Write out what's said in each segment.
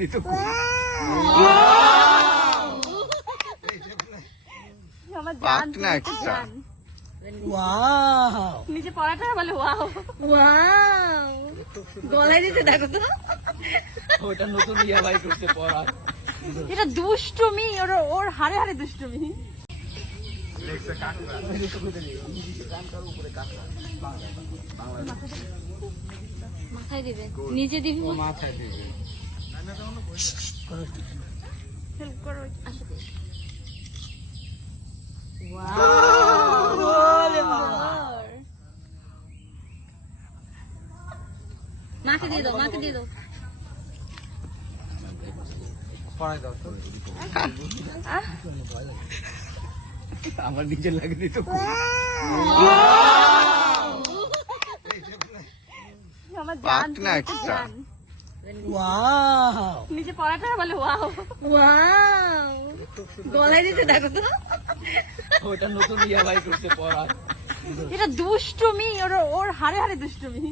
লাগনি তো আমার পাক জান না তুমি একটা। জান। ওয়াও! নিচে পড়াটা বলে ওয়াও। ওয়াও! গলায় দিতে দেখো তো। ওটা নতুন ইয়া ভাই করছে পড়া। এটা দুষ্টুমি ওর ওর হারে হারে দুষ্টুমি। মাথায় দিবে। নিজে দিবি মাথায় দিবে। হেল্প করো মাকে দিয়ে দাও মাকে দিয়ে দাও। পড়াই দাও তো আমার নিজের লাগনি তো। আমার পাক জান না নিচে পড়াটা বলে ওয়াও। ওয়াও। গলায় দিতে দেখো তো। ওটা নতুন ইয়া ভাই করছে পড়া এটা দুষ্টুমি ওর ওর হারে হারে দুষ্টুমি।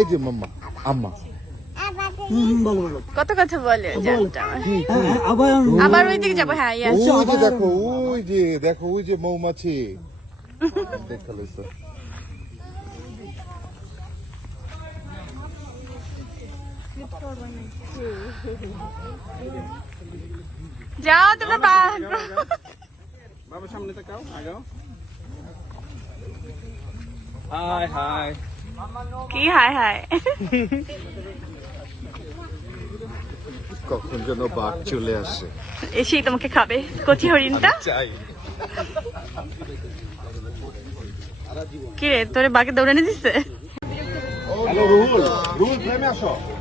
এই যে মাম্মা আম্মা। কত কথা বলে আবার আবার ওই দিকে যাব হ্যাঁ ওই যে দেখো ওই যে দেখো ওই যে মৌমাছি। দেখা যাও তোমরা বা- বাবা সামনে তাকাও আগাও। হাই হাই। কি হায় হায় কখন যেন বাঘ চলে আসে। এসেই তোমাকে খাবে কচি হরিণটা। কি রে তোরে বাকে দৌড়ানি দিচ্ছে হ্যালো রুহুল রুহুল প্রেমে আসো।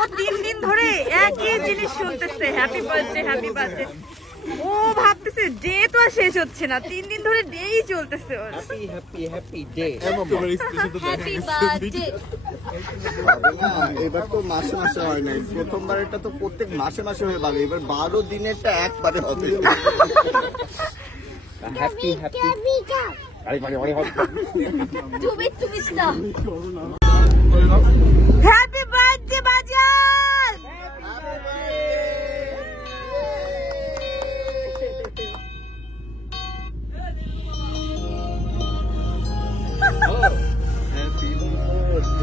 ও তিন দিন ধরে একই জিনিস শুনতেছে। হ্যাপি বার্থডে হ্যাপি বার্থডে ও ভাবতেছে ডে তো আর শেষ হচ্ছে না। তিন দিন ধরে ডেই চলতেছে ওর। Happy happy happy day happy birthday এবার তো মাসে মাসে হয় নাই। প্রথমবার এটা তো প্রত্যেক মাসে মাসে হয়ে ভালো এবার বারো দিনেরটা একবারে হবে। হ্যাপি হ্যাপি তুমি তুমি দাও happy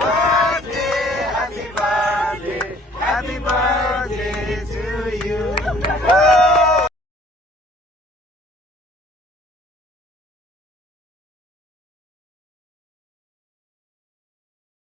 Woo!